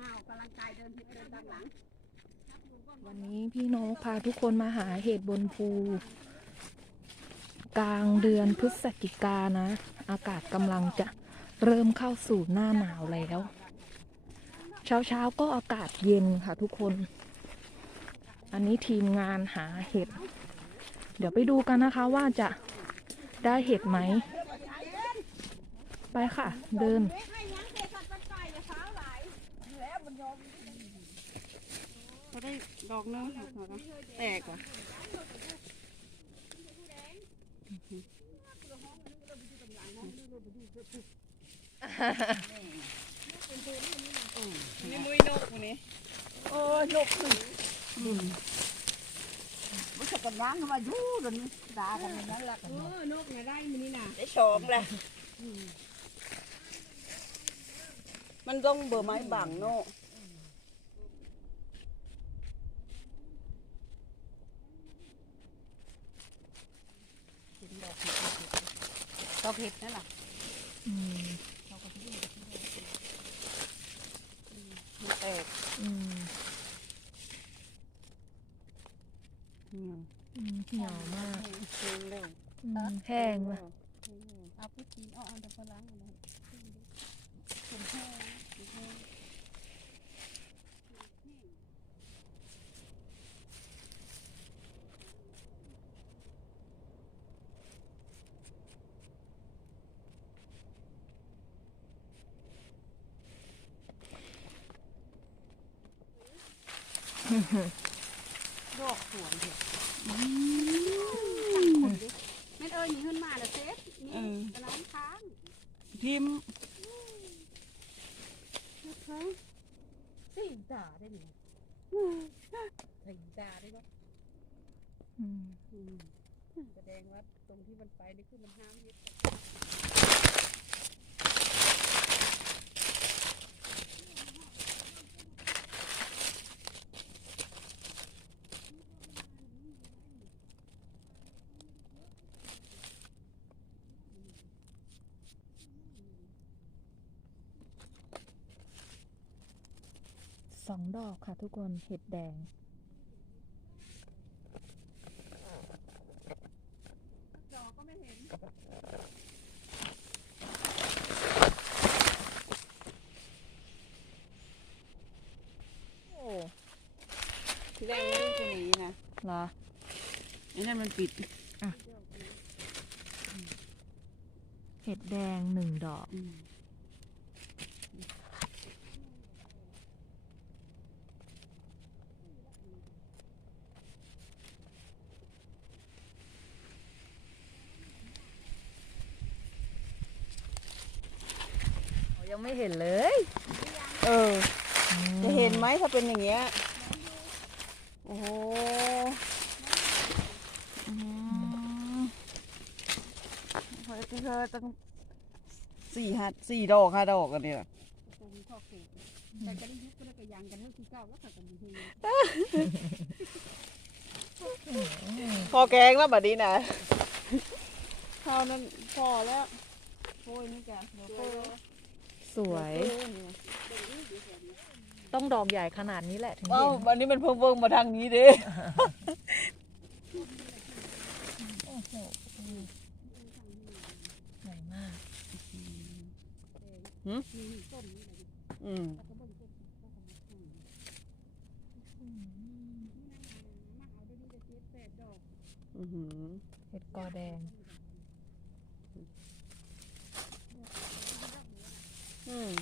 อ้าวกำลังกายเดินเดินตามหลัง วันนี้พี่นกพาทุกคนมาหาเห็ดบนภู กลางเดือนพฤศจิกานะ อากาศกำลังจะเริ่มเข้าสู่หน้าหนาวแล้ว เช้าเช้าๆก็อากาศเย็นค่ะทุกคน อันนี้ทีมงานหาเห็ด เดี๋ยวไปดูกันนะคะว่าจะได้เห็ดไหม ไปค่ะ เดิน เขาได้ดอกนึงค่ะแตกว่ะนี่มุ้ยนกคนนี้โอ้ยนกหนึ่งมันจะกันร้างมาอยู่เดี๋ยวนี้ด่ากันอย่นั้นแหละเออนกน่ะได้มันนี่น่ะได้สองแหละมันต้องเบอร์ไม้บังเนาะ กเห็ดนั่นแหละอืมมันแตกอืมอืมอืมเหนียวมากเองเลยอืมแห้งว่ะเอาพุทธีเอาอันตะพลังอะไรผมแห้งผมแห้ง ดอกสวยเด็ดแม่เอ้ยนี่ขึ้นมาแล้วเซฟนี่กระน้ำค้างพิมพ์นะคะสี่าได้หนิสี่าได้ปะอืมแสดงว่าตรงที่มันไปนี่คือมันห้ามยึด สองดอกค่ะทุกคนเห็ดแดง ดอกก็ไม่เห็น โอ้ที่แรกมันตัวนี้นะเหรอ ไอ้นั่นมันปิดเห็ดแดงหนึ่งดอก อืม ยังไม่เห็นเลย เออ จะเห็นไหมถ้าเป็นอย่างเงี้ย โอ้โหอืมเฮ้ยเธอตั้งสี่หัดสี่ดอกห้าดอกกันเนี่ยตรงข้อเขตแต่ก็ได้ยุบก็ได้กระยังกันเท่าที่เก้าแล้วก็กันทีพอแกงแล้วแบบนี้นะเท่านั้นพอแล้วโอ้ยนี่จ้ะเดี๋ยวโอ้ย สวยเดี๋ยวโอ้เนี่ยต้องดอกใหญ่ขนาดนี้แหละถึงเอ้าเห็นวันนี้มันเพิ่งเบิ่งมาทางนี้เด้ใหญ่มากอืมอือหือเห็ดกอแดง อืม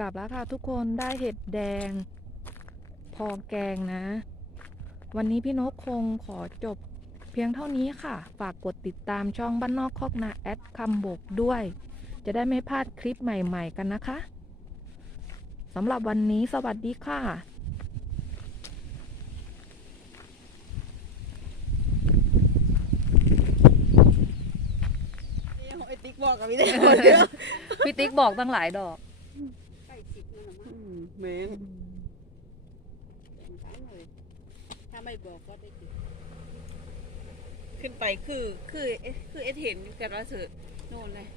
กลับแล้วค่ะทุกคนได้เห็ดแดง พอแกงนะ วันนี้พี่นกคงขอจบเพียงเท่านี้ค่ะ ฝากกดติดตามช่องบ้านนอกคอกนาแอดคำบกด้วย จะได้ไม่พลาดคลิปใหม่ๆกันนะคะสำหรับวันนี้สวัสดีค่ะนี่ของไอติ๊กบอกกับพี่เด้คนเดียวพี่ติ๊กบอกตั้งหลายดอก ใกล้สิบนั่นนะมั้ เมนแบ่งทั้งเลยถ้าไม่บอกก็ได้กินขึ้นไปคือคือเอ๊ะคือเอ็ดเห็นอยู่กันว่าเสือโน่นเลย